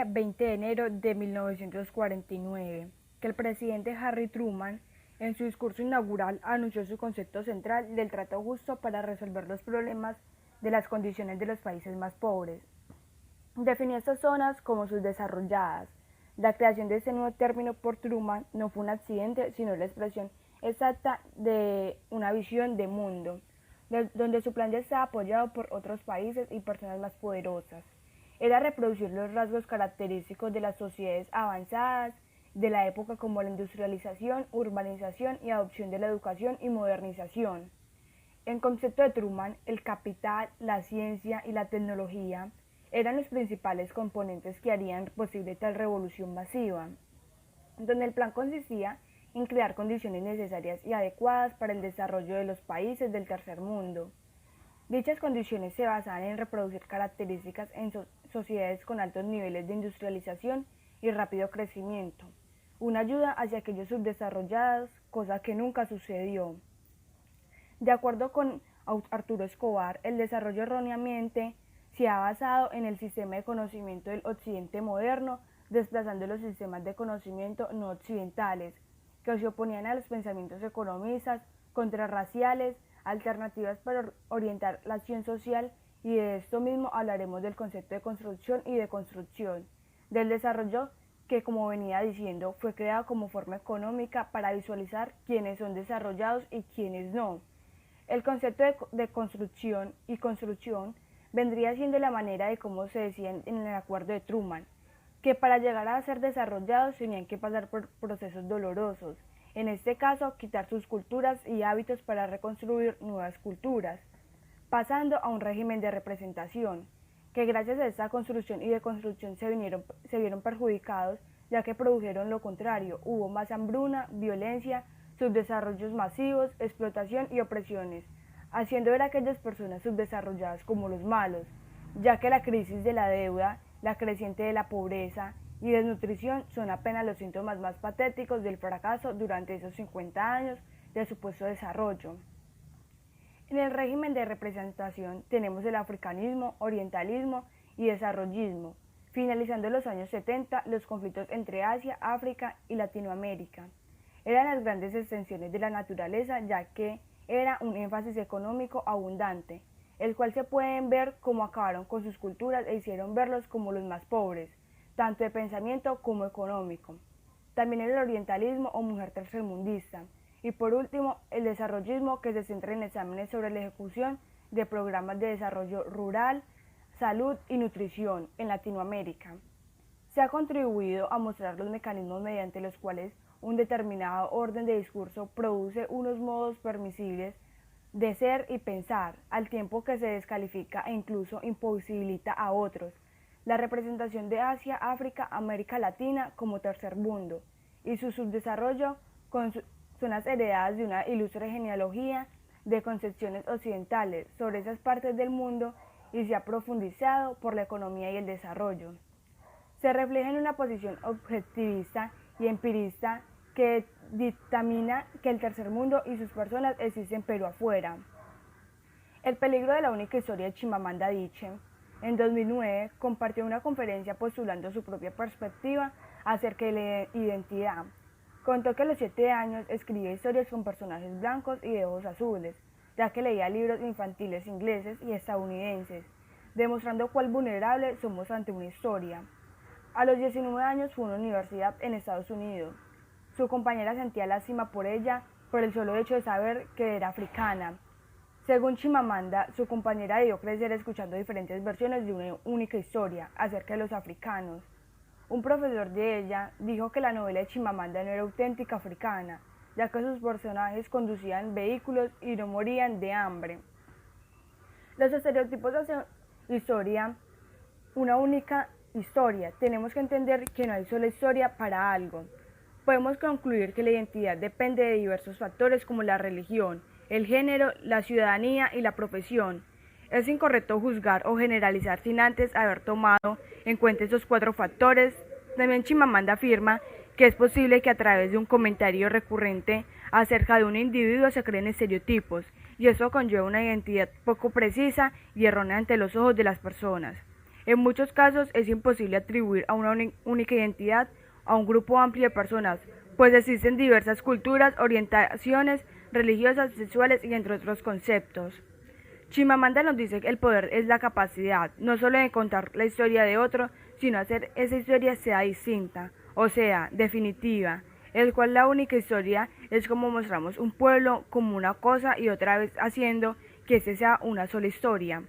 día 20 de enero de 1949, que el presidente Harry Truman, en su discurso inaugural, anunció su concepto central del trato justo para resolver los problemas de las condiciones de los países más pobres. Definió estas zonas como subdesarrolladas. La creación de este nuevo término por Truman no fue un accidente, sino la expresión exacta de una visión de mundo, donde su plan ya estaba apoyado por otros países y personas más poderosas. Era reproducir los rasgos característicos de las sociedades avanzadas de la época, como la industrialización, urbanización y adopción de la educación y modernización. En concepto de Truman, el capital, la ciencia y la tecnología eran los principales componentes que harían posible tal revolución masiva, donde el plan consistía en crear condiciones necesarias y adecuadas para el desarrollo de los países del tercer mundo. Dichas condiciones se basaban en reproducir características en sociedades con altos niveles de industrialización y rápido crecimiento, una ayuda hacia aquellos subdesarrollados, cosa que nunca sucedió. De acuerdo con Arturo Escobar, el desarrollo erróneamente se ha basado en el sistema de conocimiento del occidente moderno, desplazando los sistemas de conocimiento no occidentales, que se oponían a los pensamientos economistas, contrarraciales, alternativas para orientar la acción social, y de esto mismo hablaremos del concepto de construcción y de construcción, del desarrollo que, como venía diciendo, fue creado como forma económica para visualizar quiénes son desarrollados y quiénes no. El concepto de construcción y construcción vendría siendo la manera de cómo se decía en el acuerdo de Truman, que para llegar a ser desarrollados tenían que pasar por procesos dolorosos, en este caso quitar sus culturas y hábitos para reconstruir nuevas culturas, pasando a un régimen de representación, que gracias a esta construcción y deconstrucción se vieron perjudicados, ya que produjeron lo contrario: hubo más hambruna, violencia, subdesarrollos masivos, explotación y opresiones, haciendo ver a aquellas personas subdesarrolladas como los malos, ya que la crisis de la deuda, la creciente de la pobreza y desnutrición son apenas los síntomas más patéticos del fracaso durante esos 50 años de supuesto desarrollo. En el régimen de representación tenemos el africanismo, orientalismo y desarrollismo, finalizando en los años 70 los conflictos entre Asia, África y Latinoamérica. Eran las grandes extensiones de la naturaleza, ya que era un énfasis económico abundante, el cual se pueden ver cómo acabaron con sus culturas e hicieron verlos como los más pobres, tanto de pensamiento como económico. También el orientalismo o mujer tercermundista, y por último el desarrollismo, que se centra en exámenes sobre la ejecución de programas de desarrollo rural, salud y nutrición en Latinoamérica. Se ha contribuido a mostrar los mecanismos mediante los cuales un determinado orden de discurso produce unos modos permisibles de ser y pensar, al tiempo que se descalifica e incluso imposibilita a otros. La representación de Asia, África, América Latina como tercer mundo y su subdesarrollo son las heredadas de una ilustre genealogía de concepciones occidentales sobre esas partes del mundo, y se ha profundizado por la economía y el desarrollo. Se refleja en una posición objetivista y empirista que dictamina que el tercer mundo y sus personas existen pero afuera. El peligro de la única historia de Chimamanda Adichie, en 2009, compartió una conferencia postulando su propia perspectiva acerca de la identidad. Contó que a los 7 años escribía historias con personajes blancos y de ojos azules, ya que leía libros infantiles ingleses y estadounidenses, demostrando cuán vulnerables somos ante una historia. A los 19 años fue a una universidad en Estados Unidos. Su compañera sentía lástima por ella por el solo hecho de saber que era africana. Según Chimamanda, su compañera debió crecer escuchando diferentes versiones de una única historia acerca de los africanos. Un profesor de ella dijo que la novela de Chimamanda no era auténtica africana, ya que sus personajes conducían vehículos y no morían de hambre. Los estereotipos hacen historia una única historia. Tenemos que entender que no hay sola historia para algo. Podemos concluir que la identidad depende de diversos factores como la religión, el género, la ciudadanía y la profesión. Es incorrecto juzgar o generalizar sin antes haber tomado en cuenta esos 4 factores. También Chimamanda afirma que es posible que a través de un comentario recurrente acerca de un individuo se creen estereotipos, y eso conlleva una identidad poco precisa y errónea ante los ojos de las personas. En muchos casos es imposible atribuir a una única identidad a un grupo amplio de personas, pues existen diversas culturas, orientaciones religiosas, sexuales y entre otros conceptos. Chimamanda nos dice que el poder es la capacidad no solo de contar la historia de otro, sino hacer esa historia sea distinta, o sea, definitiva, el cual la única historia es como mostramos un pueblo como una cosa y otra vez haciendo que ese sea una sola historia.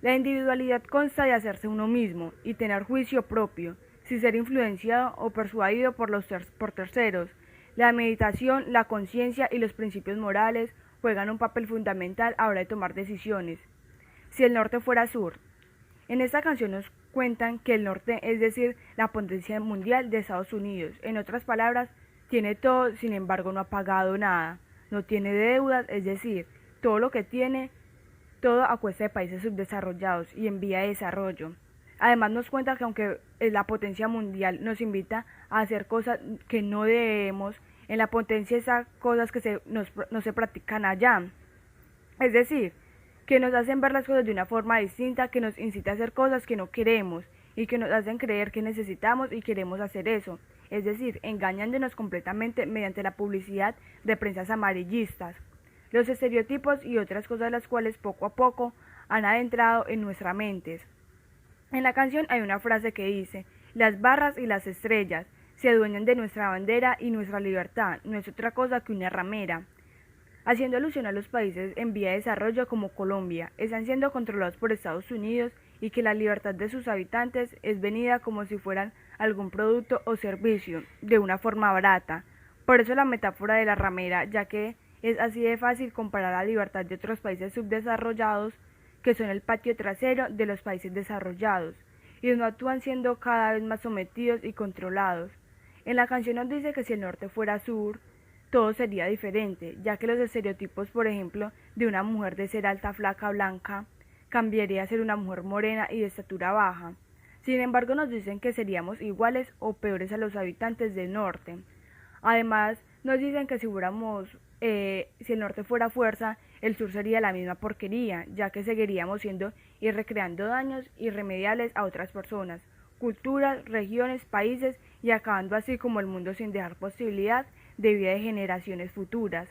La individualidad consta de hacerse uno mismo y tener juicio propio, sin ser influenciado o persuadido por terceros. La meditación, la conciencia y los principios morales juegan un papel fundamental a la hora de tomar decisiones. Si el norte fuera sur. En esta canción nos cuentan que el norte, es decir, la potencia mundial de Estados Unidos, en otras palabras, tiene todo, sin embargo no ha pagado nada, no tiene deudas, es decir, todo lo que tiene, todo a cuesta de países subdesarrollados y en vía de desarrollo. Además nos cuenta que aunque la potencia mundial nos invita a hacer cosas que no debemos, en la potencia esas cosas que no se practican allá. Es decir, que nos hacen ver las cosas de una forma distinta, que nos incita a hacer cosas que no queremos y que nos hacen creer que necesitamos y queremos hacer eso. Es decir, engañándonos completamente mediante la publicidad de prensas amarillistas, los estereotipos y otras cosas las cuales poco a poco han adentrado en nuestras mentes. En la canción hay una frase que dice: las barras y las estrellas se adueñan de nuestra bandera y nuestra libertad no es otra cosa que una ramera, haciendo alusión a los países en vía de desarrollo como Colombia, están siendo controlados por Estados Unidos y que la libertad de sus habitantes es venida como si fueran algún producto o servicio, de una forma barata. Por eso la metáfora de la ramera, ya que es así de fácil comparar la libertad de otros países subdesarrollados, que son el patio trasero de los países desarrollados, y no actúan siendo cada vez más sometidos y controlados. En la canción nos dice que si el norte fuera sur, todo sería diferente, ya que los estereotipos, por ejemplo, de una mujer de ser alta, flaca, blanca, cambiaría a ser una mujer morena y de estatura baja. Sin embargo, nos dicen que seríamos iguales o peores a los habitantes del norte. Además, nos dicen que si el norte fuera fuerza, el sur sería la misma porquería, ya que seguiríamos siendo y recreando daños irremediables a otras personas, culturas, regiones, países y acabando así como el mundo sin dejar posibilidad de vida de generaciones futuras.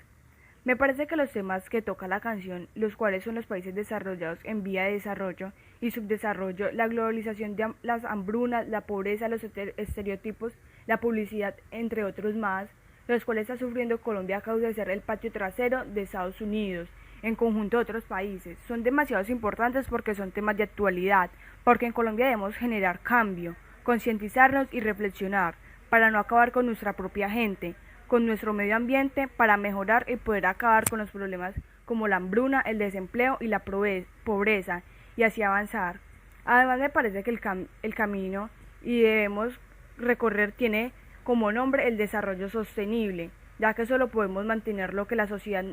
Me parece que los temas que toca la canción, los cuales son los países desarrollados en vía de desarrollo y subdesarrollo, la globalización de las hambrunas, la pobreza, los estereotipos, la publicidad, entre otros más, los cuales está sufriendo Colombia a causa de ser el patio trasero de Estados Unidos, en conjunto de otros países, son demasiado importantes porque son temas de actualidad, porque en Colombia debemos generar cambio, concientizarnos y reflexionar, para no acabar con nuestra propia gente, con nuestro medio ambiente, para mejorar y poder acabar con los problemas como la hambruna, el desempleo y la pobreza, y así avanzar. Además me parece que el camino y debemos recorrer tiene como nombre el desarrollo sostenible, ya que solo podemos mantener lo que la sociedad,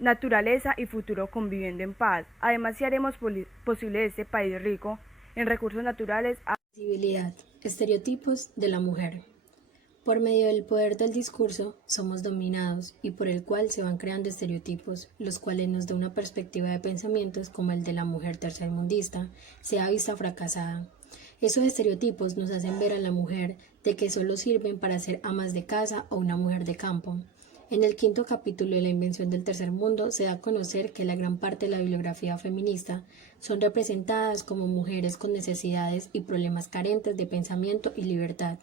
naturaleza y futuro conviviendo en paz. Además, si haremos posible este país rico en recursos naturales. Visibilidad, estereotipos de la mujer. Por medio del poder del discurso somos dominados y por el cual se van creando estereotipos, los cuales nos da una perspectiva de pensamientos como el de la mujer tercermundista, sea vista fracasada. Esos estereotipos nos hacen ver a la mujer de que solo sirven para ser amas de casa o una mujer de campo. En el quinto capítulo de La invención del tercer mundo se da a conocer que la gran parte de la bibliografía feminista son representadas como mujeres con necesidades y problemas carentes de pensamiento y libertad,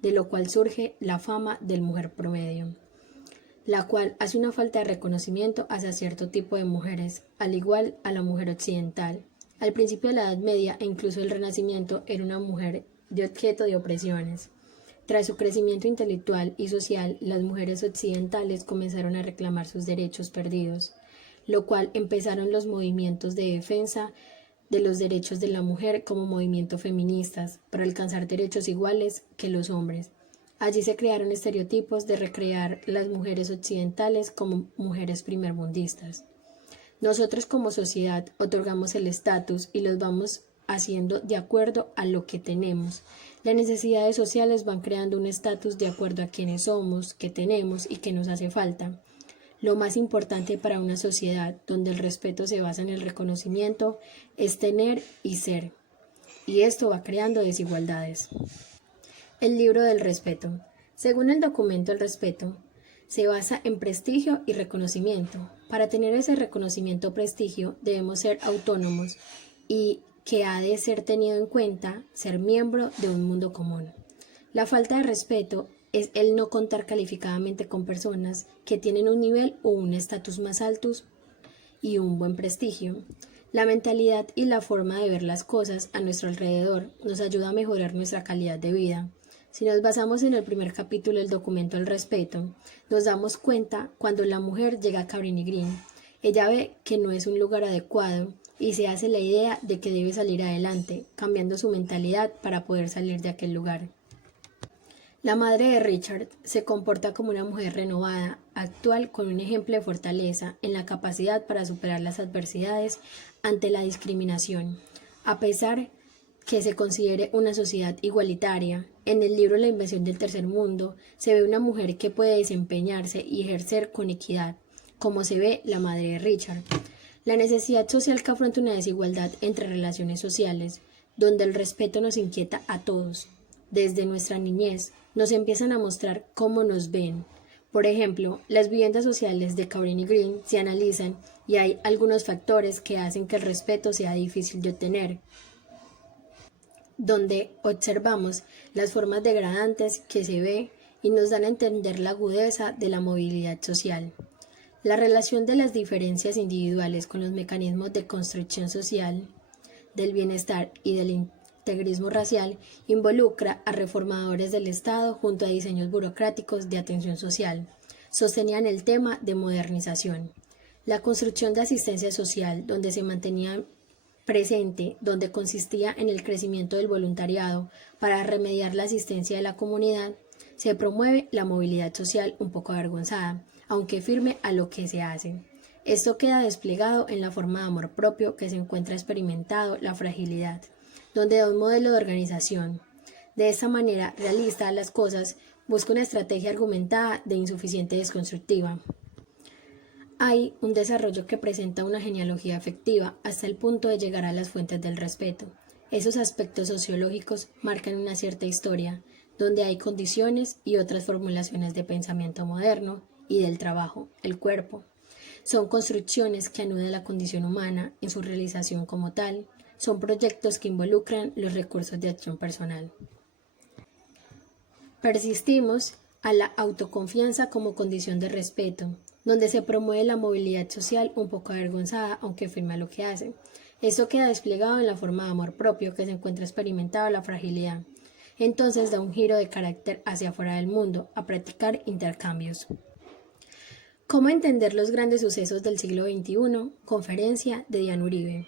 de lo cual surge la fama del mujer promedio, la cual hace una falta de reconocimiento hacia cierto tipo de mujeres, al igual a la mujer occidental. Al principio de la Edad Media e incluso el Renacimiento era una mujer de objeto de opresiones. Tras su crecimiento intelectual y social, las mujeres occidentales comenzaron a reclamar sus derechos perdidos, lo cual empezaron los movimientos de defensa de los derechos de la mujer como movimientos feministas para alcanzar derechos iguales que los hombres. Allí se crearon estereotipos de recrear las mujeres occidentales como mujeres primermundistas. Nosotros como sociedad otorgamos el estatus y los vamos haciendo de acuerdo a lo que tenemos. Las necesidades sociales van creando un estatus de acuerdo a quiénes somos, qué tenemos y qué nos hace falta. Lo más importante para una sociedad donde el respeto se basa en el reconocimiento es tener y ser. y esto va creando desigualdades. El libro del respeto. Según el documento El respeto, se basa en prestigio y reconocimiento. Para tener ese reconocimiento o prestigio debemos ser autónomos y que ha de ser tenido en cuenta ser miembro de un mundo común. La falta de respeto es el no contar calificadamente con personas que tienen un nivel o un estatus más altos y un buen prestigio. La mentalidad y la forma de ver las cosas a nuestro alrededor nos ayuda a mejorar nuestra calidad de vida. Si nos basamos en el primer capítulo del documento El respeto, nos damos cuenta cuando la mujer llega a Cabrini Green. Ella ve que no es un lugar adecuado y se hace la idea de que debe salir adelante, cambiando su mentalidad para poder salir de aquel lugar. La madre de Richard se comporta como una mujer renovada, actual, con un ejemplo de fortaleza en la capacidad para superar las adversidades ante la discriminación. A pesar que se considere una sociedad igualitaria, en el libro La invención del tercer mundo se ve una mujer que puede desempeñarse y ejercer con equidad, como se ve la madre de Richard. La necesidad social que afronta una desigualdad entre relaciones sociales, donde el respeto nos inquieta a todos. Desde nuestra niñez nos empiezan a mostrar cómo nos ven. Por ejemplo, las viviendas sociales de Cabrini Green se analizan y hay algunos factores que hacen que el respeto sea difícil de obtener, donde observamos las formas degradantes que se ve y nos dan a entender la agudeza de la movilidad social. La relación de las diferencias individuales con los mecanismos de construcción social, del bienestar y del integrismo racial involucra a reformadores del Estado junto a diseños burocráticos de atención social. Sostenían el tema de modernización. La construcción de asistencia social, donde se mantenía presente, donde consistía en el crecimiento del voluntariado para remediar la asistencia de la comunidad, se promueve la movilidad social un poco avergonzada, aunque firme a lo que se hace. Esto queda desplegado en la forma de amor propio que se encuentra experimentado la fragilidad, donde da un modelo de organización. De esta manera realista las cosas, busca una estrategia argumentada de insuficiente desconstructiva. Hay un desarrollo que presenta una genealogía afectiva hasta el punto de llegar a las fuentes del respeto. Esos aspectos sociológicos marcan una cierta historia, donde hay condiciones y otras formulaciones de pensamiento moderno y del trabajo, el cuerpo. Son construcciones que anudan la condición humana en su realización como tal. Son proyectos que involucran los recursos de acción personal. Persistimos a la autoconfianza como condición de respeto, donde se promueve la movilidad social un poco avergonzada, aunque firme lo que hace. Esto queda desplegado en la forma de amor propio que se encuentra experimentado la fragilidad. Entonces da un giro de carácter hacia afuera del mundo, a practicar intercambios. ¿Cómo entender los grandes sucesos del siglo XXI? Conferencia de Diana Uribe.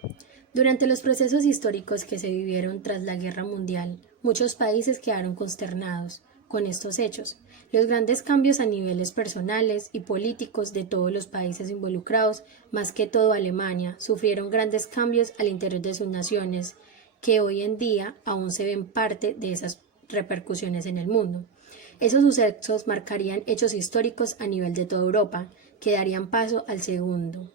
Durante los procesos históricos que se vivieron tras la Guerra Mundial, muchos países quedaron consternados con estos hechos. Los grandes cambios a niveles personales y políticos de todos los países involucrados, más que todo Alemania, sufrieron grandes cambios al interior de sus naciones, que hoy en día aún se ven parte de esas repercusiones en el mundo. Esos sucesos marcarían hechos históricos a nivel de toda Europa, que darían paso al segundo.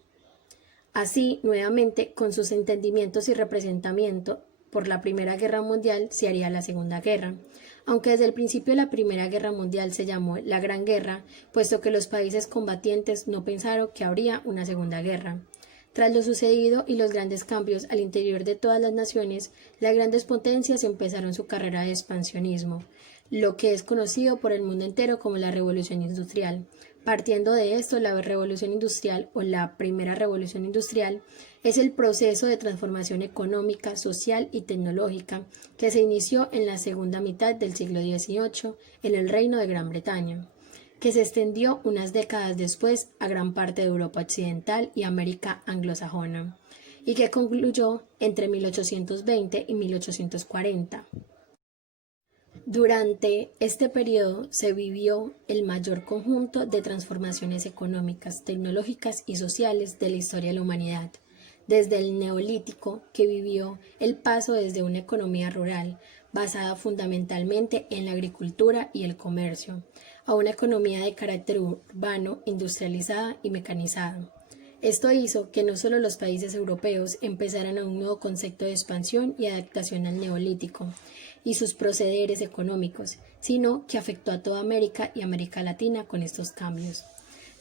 Así, nuevamente, con sus entendimientos y representamiento, por la Primera Guerra Mundial se haría la Segunda Guerra, aunque desde el principio de la Primera Guerra Mundial se llamó la Gran Guerra, puesto que los países combatientes no pensaron que habría una Segunda Guerra. Tras lo sucedido y los grandes cambios al interior de todas las naciones, las grandes potencias empezaron su carrera de expansionismo, lo que es conocido por el mundo entero como la Revolución Industrial. Partiendo de esto, la Revolución Industrial o la Primera Revolución Industrial es el proceso de transformación económica, social y tecnológica que se inició en la segunda mitad del siglo XVIII en el Reino de Gran Bretaña, que se extendió unas décadas después a gran parte de Europa Occidental y América anglosajona, y que concluyó entre 1820 y 1840. Durante este periodo se vivió el mayor conjunto de transformaciones económicas, tecnológicas y sociales de la historia de la humanidad, desde el Neolítico, que vivió el paso desde una economía rural, basada fundamentalmente en la agricultura y el comercio, a una economía de carácter urbano, industrializada y mecanizada. Esto hizo que no solo los países europeos empezaran a un nuevo concepto de expansión y adaptación al neolítico y sus procederes económicos, sino que afectó a toda América y América Latina con estos cambios.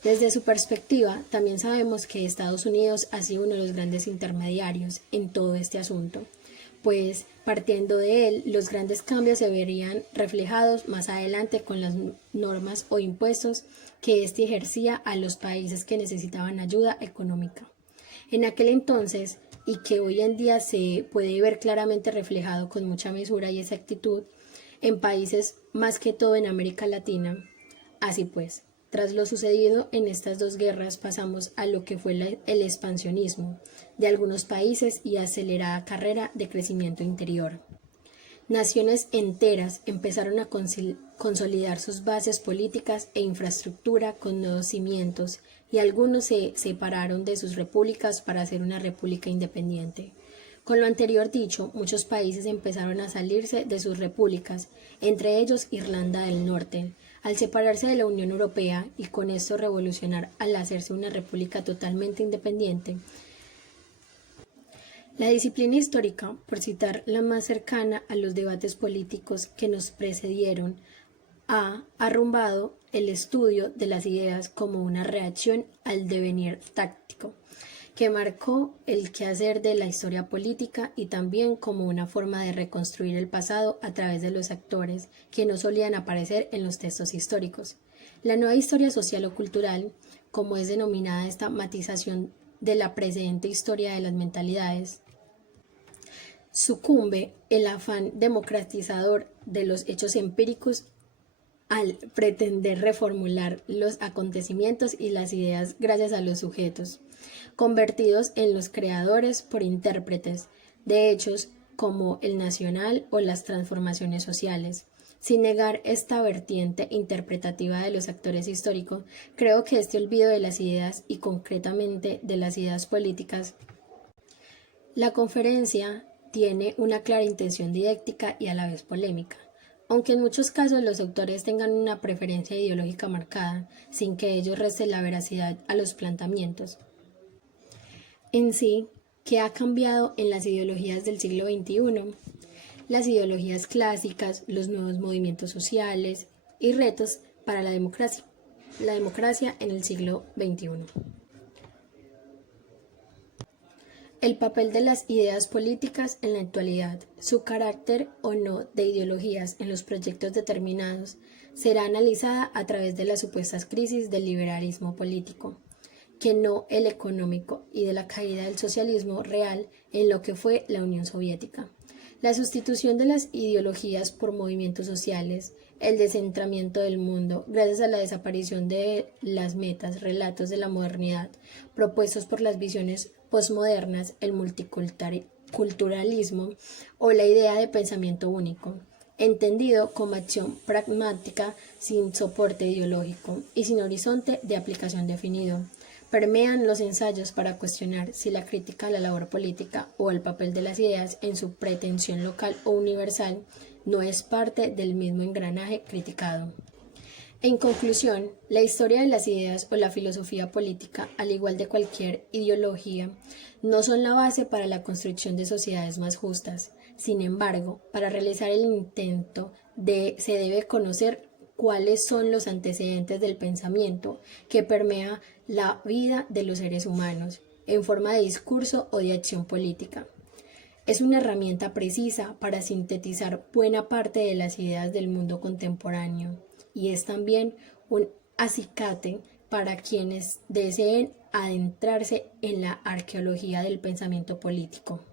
Desde su perspectiva, también sabemos que Estados Unidos ha sido uno de los grandes intermediarios en todo este asunto, pues partiendo de él, los grandes cambios se verían reflejados más adelante con las normas o impuestos que éste ejercía a los países que necesitaban ayuda económica. En aquel entonces, y que hoy en día se puede ver claramente reflejado con mucha mesura y exactitud en países más que todo en América Latina. Así pues, tras lo sucedido en estas dos guerras pasamos a lo que fue el expansionismo de algunos países y acelerada carrera de crecimiento interior. Naciones enteras empezaron a consolidar sus bases políticas e infraestructura con nuevos cimientos y algunos se separaron de sus repúblicas para hacer una república independiente. Con lo anterior dicho, muchos países empezaron a salirse de sus repúblicas, entre ellos Irlanda del Norte, al separarse de la Unión Europea y con esto revolucionar al hacerse una república totalmente independiente. La disciplina histórica, por citar la más cercana a los debates políticos que nos precedieron, ha arrumbado el estudio de las ideas como una reacción al devenir táctico, que marcó el quehacer de la historia política y también como una forma de reconstruir el pasado a través de los actores que no solían aparecer en los textos históricos. La nueva historia social o cultural, como es denominada esta matización de la precedente historia de las mentalidades, sucumbe el afán democratizador de los hechos empíricos al pretender reformular los acontecimientos y las ideas gracias a los sujetos, convertidos en los creadores por intérpretes de hechos como el nacional o las transformaciones sociales. Sin negar esta vertiente interpretativa de los actores históricos, creo que este olvido de las ideas y concretamente de las ideas políticas, la conferencia tiene una clara intención didáctica y a la vez polémica, aunque en muchos casos los autores tengan una preferencia ideológica marcada, sin que ello reste la veracidad a los planteamientos. En sí, ¿qué ha cambiado en las ideologías del siglo XXI? Las ideologías clásicas, los nuevos movimientos sociales y retos para la democracia en el siglo XXI. El papel de las ideas políticas en la actualidad, su carácter o no de ideologías en los proyectos determinados, será analizada a través de las supuestas crisis del liberalismo político, que no el económico, y de la caída del socialismo real en lo que fue la Unión Soviética. La sustitución de las ideologías por movimientos sociales, el descentramiento del mundo, gracias a la desaparición de las metas, relatos de la modernidad, propuestos por las visiones posmodernas, el multiculturalismo o la idea de pensamiento único, entendido como acción pragmática sin soporte ideológico y sin horizonte de aplicación definido. Permean los ensayos para cuestionar si la crítica a la labor política o el papel de las ideas en su pretensión local o universal no es parte del mismo engranaje criticado. En conclusión, la historia de las ideas o la filosofía política, al igual de cualquier ideología, no son la base para la construcción de sociedades más justas. Sin embargo, para realizar el intento se debe conocer cuáles son los antecedentes del pensamiento que permea la vida de los seres humanos, en forma de discurso o de acción política. Es una herramienta precisa para sintetizar buena parte de las ideas del mundo contemporáneo y es también un acicate para quienes deseen adentrarse en la arqueología del pensamiento político.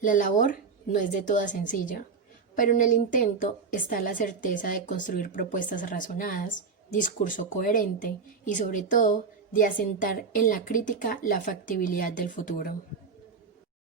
La labor no es de toda sencilla, pero en el intento está la certeza de construir propuestas razonadas, discurso coherente y sobre todo de asentar en la crítica la factibilidad del futuro.